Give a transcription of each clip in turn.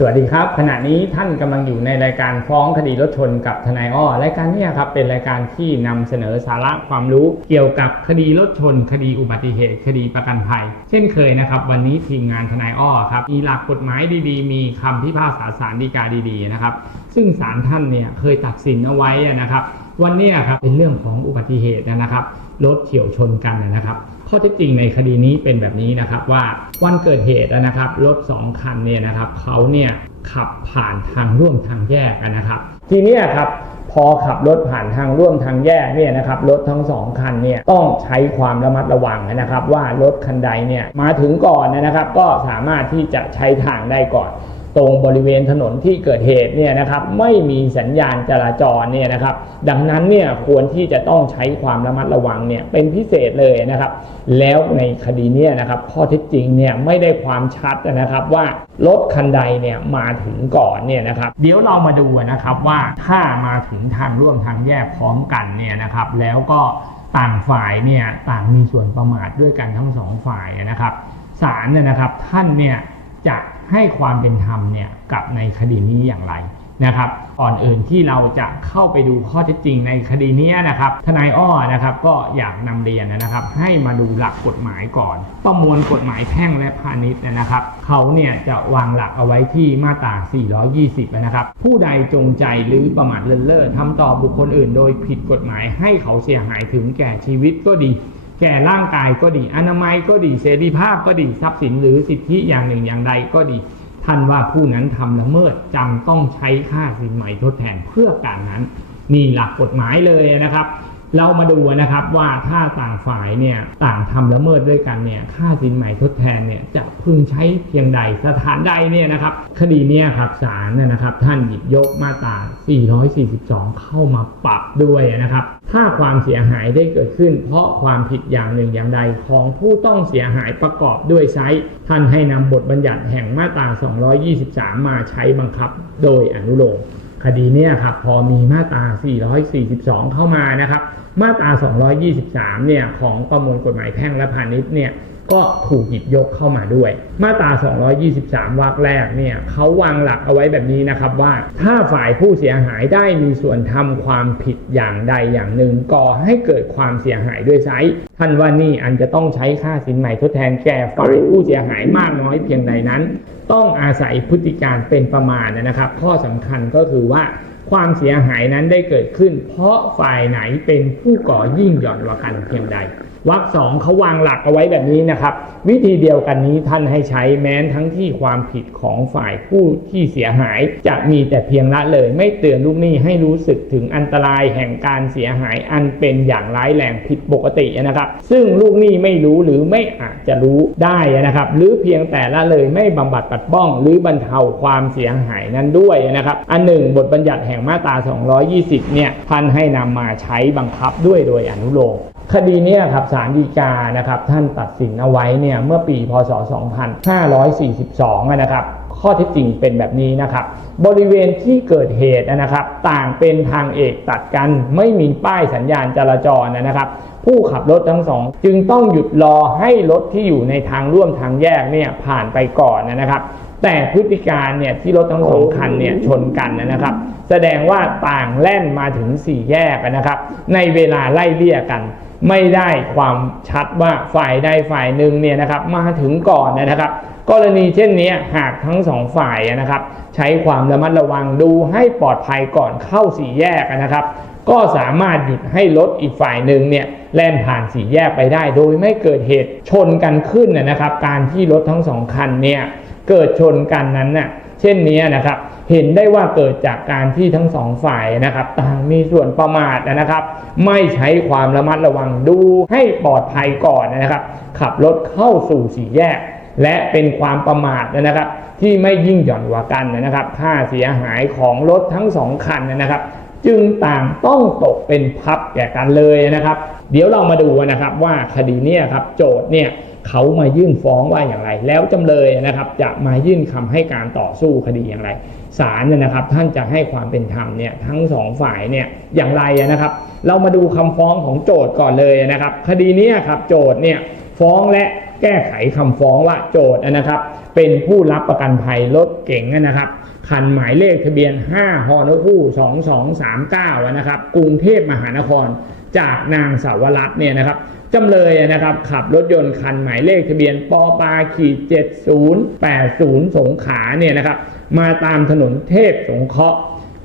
สวัสดีครับ ขณะนี้ท่านกำลังอยู่ในรายการฟ้องคดีรถชนกับทนายอ้อรายการนี้ครับเป็นรายการที่นำเสนอสาระความรู้เกี่ยวกับคดีรถชน คดีอุบัติเหตุ คดีประกันภัย เช่นเคยนะครับ วันนี้ทีมงานทนายอ้อครับมีหลักกฎหมายดีๆ มีคำพิพากษาสารดีกาดีๆนะครับซึ่งศาลท่านเนี่ยเคยตัดสินเอาไว้นะครับ วันนี้ครับเป็นเรื่องของอุบัติเหตุนะครับรถเฉียวชนกันนะครับ ข้อเท็จจริงในคดีนี้เป็นแบบนี้นะครับว่าวันเกิดเหตุนะครับรถสองคันเนี่ยนะครับเขาเนี่ยขับผ่านทางร่วมทางแยกนะครับทีนี้ครับพอขับรถผ่านทางร่วมทางแยกเนี่ยนะครับรถทั้งสองคันเนี่ยต้องใช้ความระมัดระวังนะครับ ว่ารถคันใดเนี่ยมาถึงก่อนนะครับ ก็สามารถที่จะใช้ทางได้ก่อน ตรงบริเวณถนนที่เกิดเหตุเนี่ยนะครับไม่มีสัญญาณจราจรเนี่ยนะครับดังนั้นเนี่ยควรที่จะต้องใช้ความระมัดระวังเนี่ยเป็นพิเศษเลยนะครับ แล้วในคดีเนี้นะครับข้อเท็จจริงเนี่ยไม่ได้ความชัดนะครับว่ารถคันใดเนี่ยมาถึงก่อนเนี่ยนะครับเดี๋ยวเรามาดูนะครับว่าถ้ามาถึงทางร่วมทางแยกพร้อมกันเนี่ยนะครับแล้วก็ต่างฝ่ายเนี่ยต่างมีส่วนประมาทด้วยกันทั้งสองฝ่ายนะครับศาลเนี่ยนะครับท่านเนี่ย จะให้ความเป็นธรรมเนี่ยกับในคดีนี้อย่างไรนะครับก่อนอื่นที่เราจะเข้าไปดูข้อเท็จจริงในคดีนี้นะครับ ทนายอ้อนะครับก็อยากนำเรียนนะครับ ให้มาดูหลักกฎหมายก่อน ประมวลกฎหมายแพ่งและพาณิชย์นะครับ เขาเนี่ยจะวางหลักเอาไว้ที่มาตรา 420 นะครับ ผู้ใดจงใจหรือประมาทเลินเล่อทำต่อบุคคลอื่น โดยผิดกฎหมายให้เขาเสียหายถึงแก่ชีวิตก็ดี แก่ร่างกายก็ดี อนามัยก็ดีเสรีภาพก็ดีทรัพย์สินหรือสิทธิอย่างหนึ่งอย่างใดก็ดี ท่านว่าผู้นั้นทำละเมิดจำต้องใช้ค่าสินใหม่ทดแทนเพื่อการนั้นนี่หลักกฎหมายเลยนะครับ เรามาดูนะครับว่าถ้าต่างฝ่ายเนี่ยต่างทำละเมิดด้วยกันเนี่ยค่าสินใหม่ทดแทนเนี่ยจะพึงใช้เพียงใดสถานใดเนี่ยนะครับคดีเนี้ครับศาลเนยนะครับ ท่านหยิบยกมาตรา 442 เข้ามาปรับด้วยนะครับ ถ้าความเสียหายได้เกิดขึ้น เพราะความผิดอย่างหนึ่งอย่างใดของผู้ต้องเสียหายประกอบด้วยไซท่านให้นำบทบัญญัติแห่งมาตรา 223 มาใช้บังคับโดยอนุโลม คดีเนี้ยครับพอมีมาตรา 442 เข้ามานะครับ มาตรา 223 เนี่ยของประมวลกฎหมายแพ่งและพาณิชย์เนี่ยก็ถูกหยิบยกเข้ามาด้วย มาตรา 223 วรรคแรกเนี่ยเขาวางหลักเอาไว้แบบนี้นะครับว่า ถ้าฝ่ายผู้เสียหายได้มีส่วนทำความผิดอย่างใดอย่างหนึ่งก่อให้เกิดความเสียหายด้วยไซท่านว่านี่อันจะต้องใช้ค่าสินใหม่ทดแทนแก่ฝ่ายผู้เสียหายมากน้อยเพียงใดนั้น ต้องอาศัยพฤติการเป็นประมาณนะครับ ข้อสำคัญก็คือว่าความเสียหายนั้นได้เกิดขึ้น เพราะฝ่ายไหนเป็นผู้ก่อยิ่งหย่อนกว่ากันเพียงใด วรรคสองเขาวางหลักเอาไว้แบบนี้นะครับ วิธีเดียวกันนี้ท่านให้ใช้แม้นทั้งที่ความผิดของฝ่ายผู้ที่เสียหาย จะมีแต่เพียงละเลย ไม่เตือนลูกหนี้ให้รู้สึกถึงอันตรายแห่งการเสียหายอันเป็นอย่างร้ายแรงผิดปกตินะครับ ซึ่งลูกหนี้ไม่รู้หรือไม่อาจจะรู้ได้นะครับ หรือเพียงแต่ละเลยไม่บำบัดปัดป้อง หรือบรรเทาความเสียหายนั้นด้วยนะครับ อันหนึ่งบทบัญญัติแห่งมาตรา 220 เนี่ยท่านให้นำมาใช้บังคับด้วยโดยอนุโลม คดีเนี้ครับศาลฎีกานะครับท่านตัดสินเอาไว้เนี่ยเมื่อปีพศ 2542นะครับข้อเท็จจริงเป็นแบบนี้นะครับ บริเวณที่เกิดเหตุนะครับ ต่างเป็นทางเอกตัดกัน ไม่มีป้ายสัญญาณจราจรนะครับ ผู้ขับรถทั้งสอง จึงต้องหยุดรอให้รถที่อยู่ในทางร่วมทางแยกเนี่ยผ่านไปก่อนนะครับ แต่พฤติการเนี่ยที่รถทั้งสองคันเนี่ยชนกันนะครับ แสดงว่าต่างแล่นมาถึงสี่แยกนะครับ ในเวลาไล่เลี่ยกัน ไม่ได้ความชัดว่าฝ่ายใดฝ่ายหนึ่งเนี่ยนะครับมาถึงก่อนนะครับ กรณีเช่นนี้หากทั้งสองฝ่ายนะครับ ใช้ความระมัดระวังดูให้ปลอดภัยก่อนเข้าสี่แยกนะครับ ก็สามารถหยุดให้รถอีกฝ่ายหนึ่งเนี่ยแล่นผ่านสี่แยกไปได้ โดยไม่เกิดเหตุชนกันขึ้นนะครับ การที่รถทั้งสองคันเนี่ยเกิดชนกันนั้นน่ะ เช่นนี้นะครับเห็นได้ว่าเกิดจากการที่ทั้งสองฝ่ายนะครับต่างมีส่วนประมาทนะครับ ไม่ใช้ความระมัดระวังดูให้ปลอดภัยก่อนนะครับ ขับรถเข้าสู่สี่แยก และเป็นความประมาทนะครับ ที่ไม่ยิ่งหย่อนกว่ากันนะครับ ค่าเสียหายของรถทั้งสองคันนะครับ จึงต่างต้องตกเป็นพับแก่กันเลยนะครับ เดี๋ยวเรามาดูนะครับว่าคดีนี้ครับโจทย์เนี่ยเขามายื่นฟ้องว่าอย่างไร แล้วจำเลยนะครับจะมายื่นคำให้การต่อสู้คดีอย่างไรศาลเนี่ยนะครับท่านจะให้ความเป็นธรรมเนี่ยทั้งสองฝ่ายเนี่ยอย่างไรนะครับ เรามาดูคำฟ้องของโจทย์ก่อนเลยนะครับ คดีนี้ครับโจทย์เนี่ยฟ้องและแก้ไขคำฟ้องว่าโจทย์นะครับ เป็นผู้รับประกันภัยรถเก๋งนะครับคันหมายเลขทะเบียน 5 ฮอนคู่2239 นะครับ กรุงเทพมหานคร จากนางสาวรัตน์เนี่ยนะครับจำเลยนะครับขับรถยนต์คันหมายเลขทะเบียนปอปาขีด7080 สงขาเนี่ยนะครับมาตามถนนเทพสงเคราะห์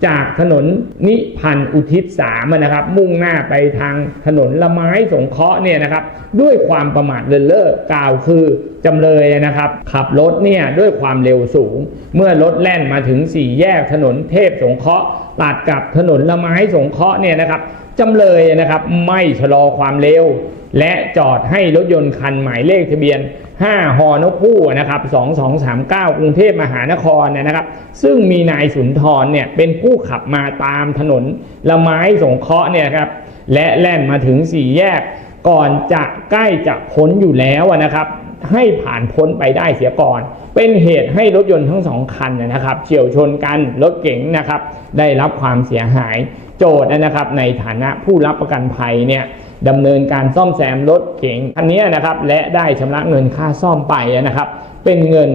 จากถนนนิพันธ์อุทิศสามนะครับ มุ่งหน้าไปทางถนนละไม้สงเคราะห์เนี่ยนะครับ ด้วยความประมาทเลินเล่อกล่าวคือจำเลยนะครับ ขับรถเนี่ยด้วยความเร็วสูง เมื่อรถแล่นมาถึงสี่แยกถนนเทพสงเคราะห์ตัดกับถนนละไม้สงเคราะห์เนี่ยนะครับ จำเลยนะครับไม่ชะลอความเร็ว และจอดให้รถยนต์คันหมายเลขทะเบียน5ฮอนกคู่นะครับ 2239 กรุงเทพมหานครเนี่ยนะครับ ซึ่งมีนายสุนทรเนี่ยเป็นผู้ขับมาตามถนนละไม้สงเคราะห์เนี่ยครับและแล่นมาถึงสี่แยกก่อนจะใกล้จะพ้นอยู่แล้วนะครับ ให้ผ่านพ้นไปได้เสียก่อน เป็นเหตุให้รถยนต์ทั้งสองคันนะครับเฉียวชนกันรถเก๋งนะครับ ได้รับความเสียหาย โจทย์นะครับในฐานะผู้รับประกันภัยเนี่ยดำเนินการซ่อมแซมรถเก๋งคันนี้นะครับและได้ชำระเงินค่าซ่อมไปนะครับเป็นเงิน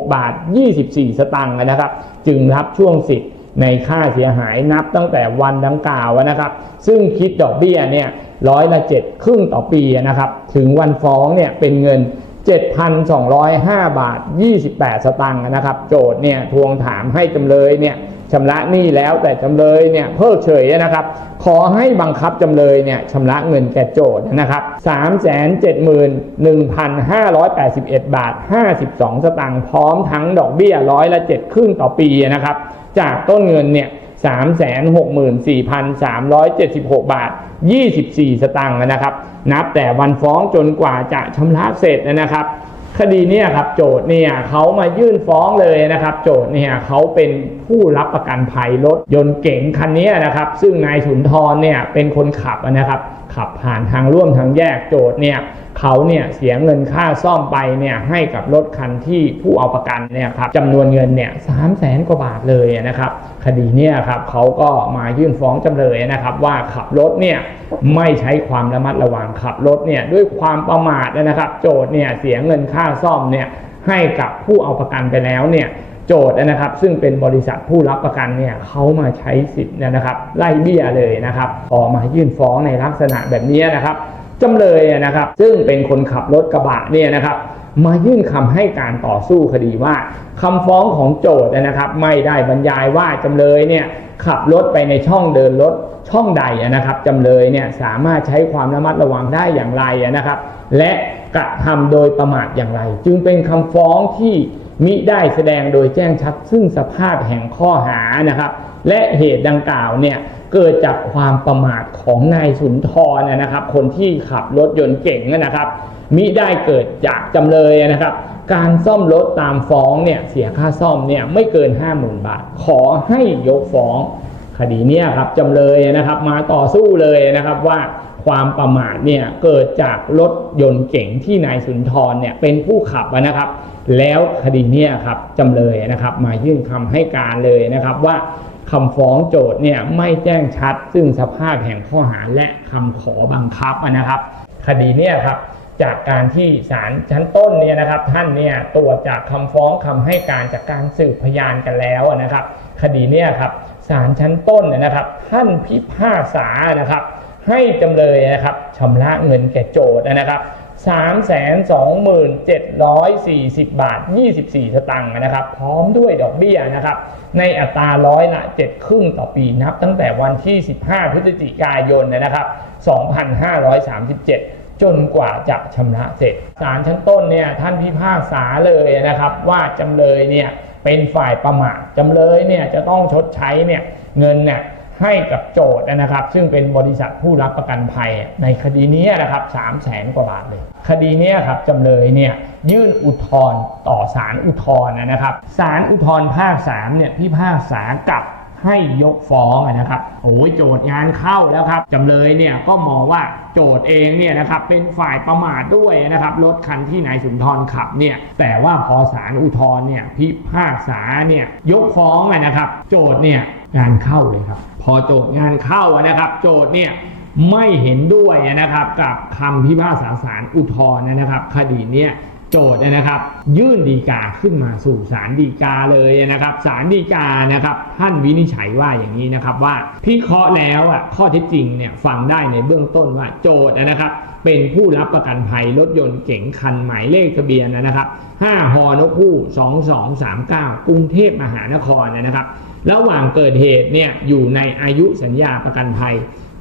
364,376 บาท 24 สตางค์นะครับ จึงรับช่วงสิทธิ์ในค่าเสียหายนับตั้งแต่วันดังกล่าวนะครับ ซึ่งคิดดอกเบี้ยเนี่ยร้อยละเจ็ดครึ่งต่อปีนะครับ ถึงวันฟ้องเนี่ยเป็นเงิน 7,205 บาท 28 สตางค์นะครับ โจทย์เนี่ยทวงถามให้จำเลยเนี่ยชำระหนี้แล้วแต่จำเลยเนี่ยเพิกเฉยนะครับ ขอให้บังคับจำเลยเนี่ยชำระเงินแก่โจทย์นะครับ 371,581 บาท 52 สตางค์พร้อมทั้งดอกเบี้ยร้อยละ7ครึ่งต่อปีนะครับ จากต้นเงินเนี่ย 364,376 บาท 24 สตางค์นะครับ นับแต่วันฟ้องจนกว่าจะชำระเสร็จนะครับ คดีเนี่ยครับโจทย์เนี่ยเขามายื่นฟ้องเลยนะครับ โจทย์เนี่ยเขาเป็นผู้รับประกันภัยรถยนต์เก๋งคันนี้นะครับ ซึ่งนายสุนทรเนี่ยเป็นคนขับนะครับขับผ่านทางร่วมทางแยกโจทย์เนี่ยเขาเนี่ยเสียเงินค่าซ่อมไปเนี่ยให้กับรถคันที่ผู้เอาประกันเนี่ยครับจำนวนเงินเนี่ยสามแสนกว่าบาทเลยนะครับคดีเนี่ยครับเขาก็มายื่นฟ้องจำเลยนะครับ ว่าขับรถเนี่ยไม่ใช้ความระมัดระวังขับรถเนี่ยด้วยความประมาทนะครับ โจทย์เนี่ยเสียเงินค่าซ่อมเนี่ยให้กับผู้เอาประกันไปแล้วเนี่ย โจทย์นะครับ ซึ่งเป็นบริษัทผู้รับประกันเนี่ยเขามาใช้สิทธิ์เนยนะครับไล่เบี้ยเลยนะครับพอมายื่นฟ้องในลักษณะแบบนี้นะครับจำเลยนะครับ ซึ่งเป็นคนขับรถกระบะเนี่ยนะครับ มายื่นคำให้การต่อสู้คดีว่าคำฟ้องของโจทย์นะครับ ไม่ได้บรรยายว่าจำเลยเนี่ยขับรถไปในช่องเดินรถช่องใดนะครับจำเลยเนี่ยสามารถใช้ความระมัดระวังได้อย่างไรนะครับ และกระทำโดยประมาทอย่างไร จึงเป็นคำฟ้องที่ มิได้แสดงโดยแจ้งชัด ซึ่งสภาพแห่งข้อหานะครับ และเหตุดังกล่าวเนี่ยเกิดจากความประมาทของนายสุนทรนะครับ คนที่ขับรถยนต์เก่งนะครับ มิได้เกิดจากจำเลยนะครับ การซ่อมรถตามฟ้องเนี่ยเสียค่าซ่อมเนี่ยไม่เกิน 50,000 บาท ขอให้ยกฟ้อง คดีเนี้ครับจำเลยนะครับ มาต่อสู้เลยนะครับว่า ความประมาทเนี่ยเกิดจากรถยนต์เก๋งที่นายสุนทรเนี่ยเป็นผู้ขับนะครับ แล้วคดีเนี้ครับจำเลยนะครับ มายื่นคำให้การเลยนะครับว่าคำฟ้องโจทย์เนี่ยไม่แจ้งชัด ซึ่งสภาพแห่งข้อหาและคำขอบังคับนะครับ คดีเนี้ครับจากการที่ศาลชั้นต้นเนี่ยนะครับ ท่านเนี่ยตรวจจากคำฟ้องคำให้การจากการสืบพยานกันแล้วนะครับ คดีเนี่ยครับศาลชั้นต้นเนยนะครับ ท่านพิพากษานะครับ ให้จำเลยนะครับชำระเงินแก่โจทย์นะครับ327,40 บาท 24 สตางค์นะครับ พร้อมด้วยดอกเบี้ยนะครับ ในอัตราร้อยละ7ครึ่งต่อปีนับตั้งแต่วันที่ 15 พฤศจิกายนนะครับ 2537จนกว่าจะชำระเสร็จศาลชั้นต้นเนี่ยท่านพิพากษาเลยนะครับว่าจำเลยเนี่ยเป็นฝ่ายประมาทจำเลยเนี่ยจะต้องชดใช้เนี่ยเงินเนี่ย ให้กับโจทย์นะครับ ซึ่งเป็นบริษัทผู้รับประกันภัยในคดีนี้นะครับสามแสนกว่าบาทเลย คดีนี้ครับจำเลยเนี่ยยื่นอุทธรณ์ต่อศาลอุทธรณ์นะครับศาลอุทธรณ์ภาค3เนี่ยพิพากษากลับให้ยกฟ้องนะครับโอ้ยโจทย์งานเข้าแล้วครับจำเลยเนี่ยก็มองว่าโจทย์เองเนี่ยนะครับเป็นฝ่ายประมาทด้วยนะครับรถคันที่นายสุนทรขับเนี่ยแต่ว่าพอศาลอุทธรณ์เนี่ยพิพากษาเนี่ยยกฟ้องนะครับ โจทย์เนี่ย งานเข้าเลยครับ พอโจทย์งานเข้านะครับ โจทย์เนี่ยไม่เห็นด้วยนะครับกับคำพิพากษาศาลอุทธรณ์นะครับ คดีเนี้ย โจทย์นะครับ ยื่นดีกาขึ้นมาสู่ศาลฎีกาเลยนะครับศาลฎีกานะครับ ท่านวินิจฉัยว่าอย่างนี้นะครับว่าพิเคราะห์แล้วอะข้อเท็จจริงเนี่ยฟังได้ในเบื้องต้นว่าโจทย์นะครับเป็นผู้รับประกันภัยรถยนต์เก๋งคันหมายเลขทะเบียนนะครับ 5 ฮอนกคู่2239 กรุงเทพมหานครนะครับ ระหว่างเกิดเหตุเนี่ยอยู่ในอายุสัญญาประกันภัย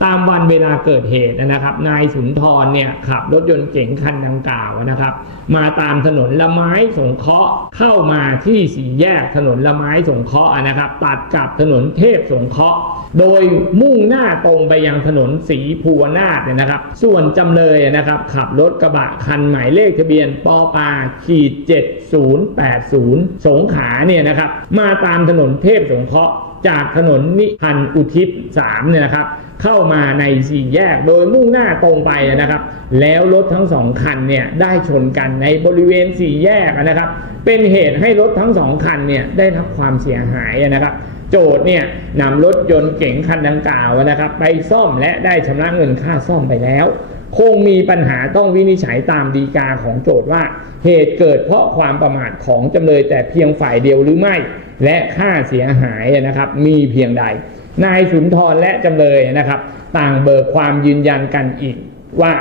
ตามวันเวลาเกิดเหตุนะครับ นายสุนทรเนี่ยขับรถยนต์เก๋งคันดังกล่าวนะครับ มาตามถนนละไม้สงเคราะห์เข้ามาที่สี่แยกถนนละไม้สงเคราะห์นะครับ ตัดกับถนนเทพสงเคราะห์ โดยมุ่งหน้าตรงไปยังถนนสีภูวนาถเนี่ยนะครับ ส่วนจำเลยนะครับขับรถกระบะคันหมายเลขทะเบียนปปาขีด7080 สงขลาเนี่ยนะครับ มาตามถนนเทพสงเคราะห์ จากถนนนิพันธ์อุทิศ3เนี่ยนะครับ เข้ามาในสี่แยกโดยมุ่งหน้าตรงไปนะครับ แล้วรถทั้งสองคันเนี่ยได้ชนกันในบริเวณสี่แยกนะครับ เป็นเหตุให้รถทั้งสองคันเนี่ยได้รับความเสียหายนะครับโจทย์เนี่ยนำรถยนต์เก๋งคันดังกล่าวนะครับ ไปซ่อมและได้ชำระเงินค่าซ่อมไปแล้ว คงมีปัญหาต้องวินิจฉัยตามดีกาของโจทย์ว่า เหตุเกิดเพราะความประมาทของจำเลยแต่เพียงฝ่ายเดียวหรือไม่ และค่าเสียหายนะครับมีเพียงใด นายสุนทรและจำเลยนะครับ ต่างเบิกความยืนยันกันอีกว่า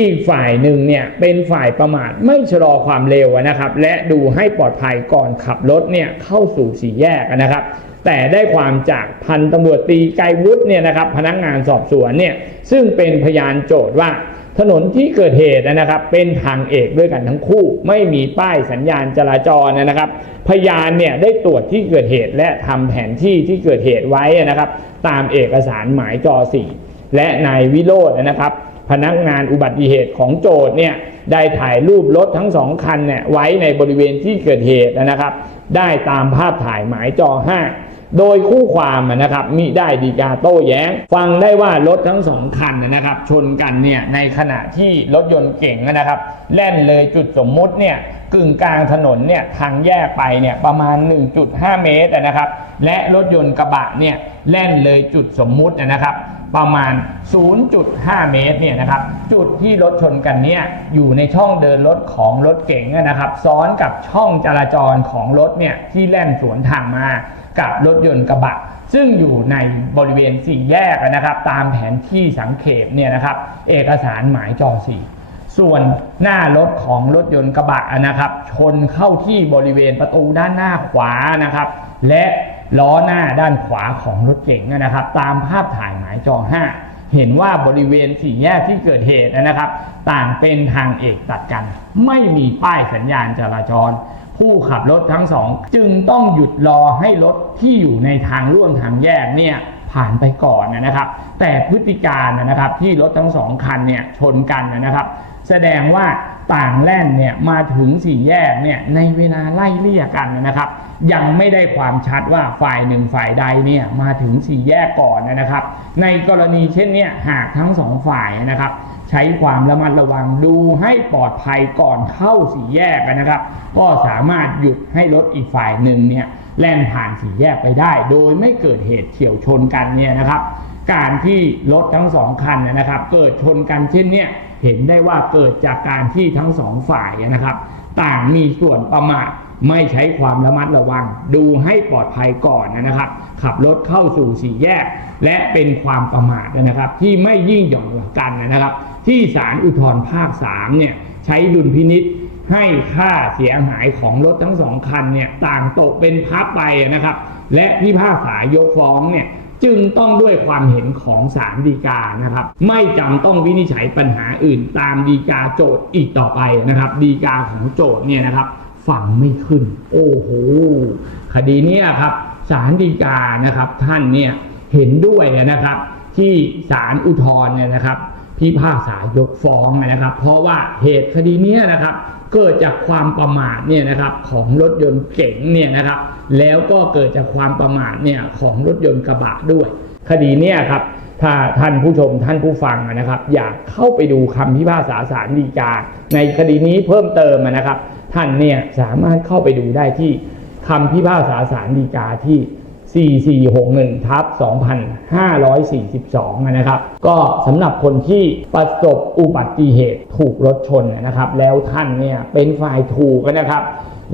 อีกฝ่ายหนึ่งเนี่ยเป็นฝ่ายประมาทไม่ชะลอความเร็วนะครับ และดูให้ปลอดภัยก่อนขับรถเนี่ยเข้าสู่สี่แยกนะครับ แต่ได้ความจากพันตำรวจตีไกรวุฒิเนี่ยนะครับพนักงานสอบสวนเนี่ยซึ่งเป็นพยานโจทย์ว่าถนนที่เกิดเหตุนะครับเป็นทางเอกด้วยกันทั้งคู่ ไม่มีป้ายสัญญาณจราจรนะครับ พยานเนี่ยได้ตรวจที่เกิดเหตุและทำแผนที่ที่เกิดเหตุไว้นะครับ ตามเอกสารหมายจอ4และนายวิโรจน์นะครับ พนักงานอุบัติเหตุของโจทย์เนี่ยได้ถ่ายรูปรถทั้งสองคันเนี่ยไว้ในบริเวณที่เกิดเหตุนะครับ ได้ตามภาพถ่ายหมายจอ5 โดยคู่ความนะครับมิได้ดีกาโต้แย้ง ฟังได้ว่ารถทั้งสองคันนะครับ ชนกันเนี่ยในขณะที่รถยนต์เก่งนะครับ แล่นเลยจุดสมมุติเนี่ยกึ่งกลางถนนเนี่ยทางแยกไปเนี่ยประมาณ 1.5 เมตรนะครับ และรถยนต์กระบะเนี่ยแล่นเลยจุดสมมุตินะครับ ประมาณ 0.5 เมตรเนี่ยนะครับจุดที่รถชนกันเนี่ยอยู่ในช่องเดินรถของรถเก๋งนะครับ ซ้อนกับช่องจราจรของรถเนี่ยที่แล่นสวนทางมากับรถยนต์กระบะ ซึ่งอยู่ในบริเวณสี่แยกนะครับ ตามแผนที่สังเขปเนี่ยนะครับ เอกสารหมายจอสี่ส่วนหน้ารถของรถยนต์กระบะนะครับ ชนเข้าที่บริเวณประตูด้านหน้าขวานะครับ และ ล้อหน้าด้านขวาของรถเก๋งนะครับ ตามภาพถ่ายหมายจอ 5 เห็นว่าบริเวณสี่แยกที่เกิดเหตุนะครับ ต่างเป็นทางเอกตัดกัน ไม่มีป้ายสัญญาณจราจร ผู้ขับรถทั้งสอง จึงต้องหยุดรอให้รถที่อยู่ในทางร่วมทางแยกเนี่ยผ่านไปก่อนนะครับ แต่พฤติการนะครับที่รถทั้งสองคันเนี่ยชนกันนะครับ แสดงว่าต่างแล่นเนี่ยมาถึงสี่แยกเนี่ยในเวลาไล่เลี่ยกันนะครับ ยังไม่ได้ความชัดว่าฝ่ายหนึ่งฝ่ายใดเนี่ยมาถึงสี่แยกก่อนนะครับ ในกรณีเช่นเนี้ยหากทั้งสองฝ่ายนะครับ ใช้ความระมัดระวังดูให้ปลอดภัยก่อนเข้าสี่แยกนะครับ ก็สามารถหยุดให้รถอีกฝ่ายหนึ่งเนี่ยแล่นผ่านสี่แยกไปได้ โดยไม่เกิดเหตุเฉียวชนกันเนี่ยนะครับ การที่รถทั้งสองคันนะครับ เกิดชนกันเช่นเนี้ยเห็นได้ว่าเกิดจากการที่ทั้งสองฝ่ายนะครับ ต่างมีส่วนประมาทไม่ใช้ความระมัดระวัง ดูให้ปลอดภัยก่อนนะครับ ขับรถเข้าสู่สี่แยก และเป็นความประมาทนะครับ ที่ไม่ยิ่งหย่อนกันนะครับ ที่ศาลอุทธรภาค3เนี่ยใช้ดุลพินิษให้ค่าเสียหายของรถทั้งสองคันเนี่ยต่างตกเป็นพับไปนะครับ และพิพากษายกฟ้องเนี่ย จึงต้องด้วยความเห็นของศาลฎีกานะครับ ไม่จำต้องวินิจฉัยปัญหาอื่น ตามฎีกาโจทย์อีกต่อไปนะครับฎีกาของโจทย์เนี่ยนะครับฟังไม่ขึ้น โอ้โหคดีเนี้ยครับศาลฎีกานะครับท่านเนี่ยเห็นด้วยนะครับที่ศาลอุทธรณ์เนี่ยนะครับ พิพากษายกฟ้องนะครับ เพราะว่าเหตุคดีนี้นะครับเกิดจากความประมาทเนี่ยนะครับของรถยนต์เก๋งเนี่ยนะครับ แล้วก็เกิดจากความประมาทเนี่ยของรถยนต์กระบะด้วย คดีเนี่ยครับถ้าท่านผู้ชมท่านผู้ฟังนะครับ อยากเข้าไปดูคำพิพากษาศาลฎีกาในคดีนี้เพิ่มเติมนะครับ ท่านเนี่ยสามารถเข้าไปดูได้ที่คำพิพากษาศาลฎีกาที่ 4461ทับ2542 นะครับ ก็สำหรับคนที่ประสบอุบัติเหตุถูกรถชนนะครับ แล้วท่านเนี่ยเป็นฝ่ายถูกนะครับ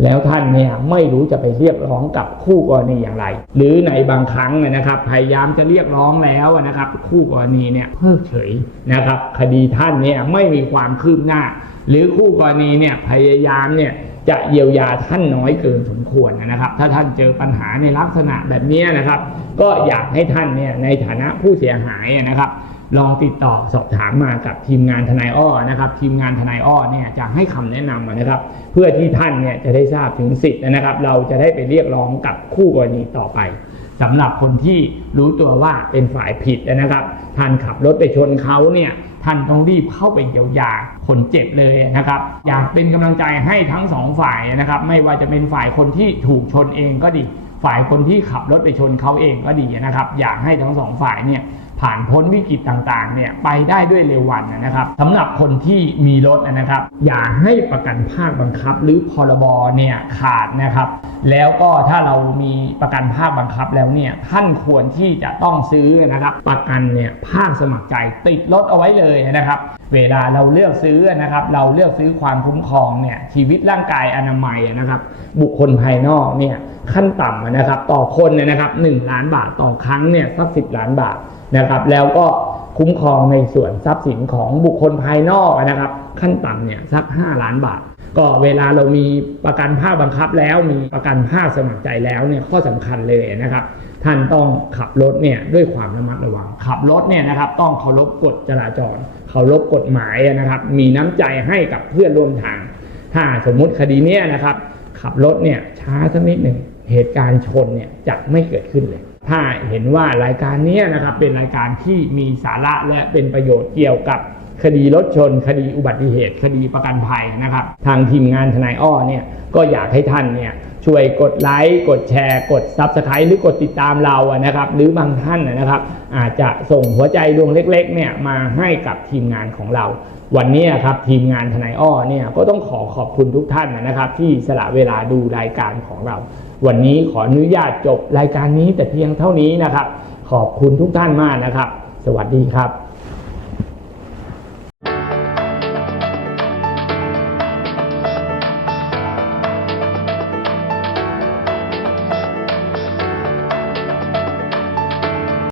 แล้วท่านเนี่ยไม่รู้จะไปเรียกร้องกับคู่กรณีอย่างไร หรือในบางครั้งนะครับพยายามจะเรียกร้องแล้วนะครับ คู่กรณีเนี่ยเพิกเฉยนะครับ คดีท่านเนี่ยไม่มีความคืบหน้า หรือคู่กรณีเนี่ยพยายามเนี่ย จะเยียวยาท่านน้อยเกินสมควรนะครับ ถ้าท่านเจอปัญหาในลักษณะแบบนี้นะครับ ก็อยากให้ท่านเนี่ยในฐานะผู้เสียหายนะครับลองติดต่อสอบถามมากับทีมงานทนายอ้อนะครับ ทีมงานทนายอ้อเนี่ยจะให้คำแนะนำนะครับ เพื่อที่ท่านเนี่ยจะได้ทราบถึงสิทธิ์นะครับ เราจะได้ไปเรียกร้องกับคู่กรณีต่อไปสำหรับคนที่รู้ตัวว่าเป็นฝ่ายผิดนะครับท่านขับรถไปชนเขาเนี่ย ท่านต้องรีบเข้าไปเยียวยาคนเจ็บเลยนะครับอยากเป็นกำลังใจให้ทั้งสองฝ่ายนะครับไม่ว่าจะเป็นฝ่ายคนที่ถูกชนเองก็ดี ฝ่ายคนที่ขับรถไปชนเขาเองก็ดีนะครับ อยากให้ทั้งสองฝ่ายเนี่ย ผ่านพ้นวิกฤตต่างๆเนี่ยไปได้ด้วยเร็ววันนะครับสำหรับคนที่มีรถนะครับ อย่าให้ประกันภาคบังคับ หรือพรบเนี่ยขาดนะครับ แล้วก็ถ้าเรามีประกันภาคบังคับแล้วเนี่ยท่านควรที่จะต้องซื้อนะครับ ประกันเนี่ยภาคสมัครใจติดรถเอาไว้เลยนะครับ เวลาเราเลือกซื้อนะครับ เราเลือกซื้อความคุ้มครองเนี่ยชีวิตร่างกายอนามัยนะครับ บุคคลภายนอกเนี่ยขั้นต่ำนะครับ ต่อคนเนยนะครับ1ล้านบาทต่อครั้งเนี่ยสักสิล้านบาท นะครับ แล้วก็คุ้มครองในส่วนทรัพย์สินของบุคคลภายนอกนะครับ ขั้นต่ำเนี่ยสัก 5 ล้านบาท ก็เวลาเรามีประกันภาคบังคับแล้วมีประกันภาคสมัครใจแล้วเนี่ยข้อสำคัญเลยนะครับ ท่านต้องขับรถเนี่ยด้วยความระมัดระวัง ขับรถเนี่ยนะครับต้องเคารพกฎจราจรเคารพกฎหมายนะครับ มีน้ำใจให้กับเพื่อนร่วมทาง ถ้าสมมุติคดีเนี้ยนะครับ ขับรถเนี่ยช้าสักนิดหนึ่งเหตุการณ์ชนเนี่ยจะไม่เกิดขึ้นเลย ถ้าเห็นว่ารายการนี้นะครับเป็นรายการที่มีสาระและเป็นประโยชน์เกี่ยวกับคดีรถชน คดีอุบัติเหตุ คดีประกันภัยนะครับ ทางทีมงานทนายอ้อเนี่ยก็อยากให้ท่านเนี่ยช่วยกดไลค์กดแชร์ กดซับสไครต์หรือกดติดตามเราอะนะครับ หรือบางท่านนะครับ อาจจะส่งหัวใจดวงเล็กๆเนี่ยมาให้กับทีมงานของเรา วันนี้ครับทีมงานทนายอ้อเนี่ยก็ต้องขอขอบคุณทุกท่านนะครับ ที่สละเวลาดูรายการของเรา วันนี้ขออนุญาตจบรายการนี้แต่เพียงเท่านี้นะครับ ขอบคุณทุกท่านมากนะครับ สวัสดีครับ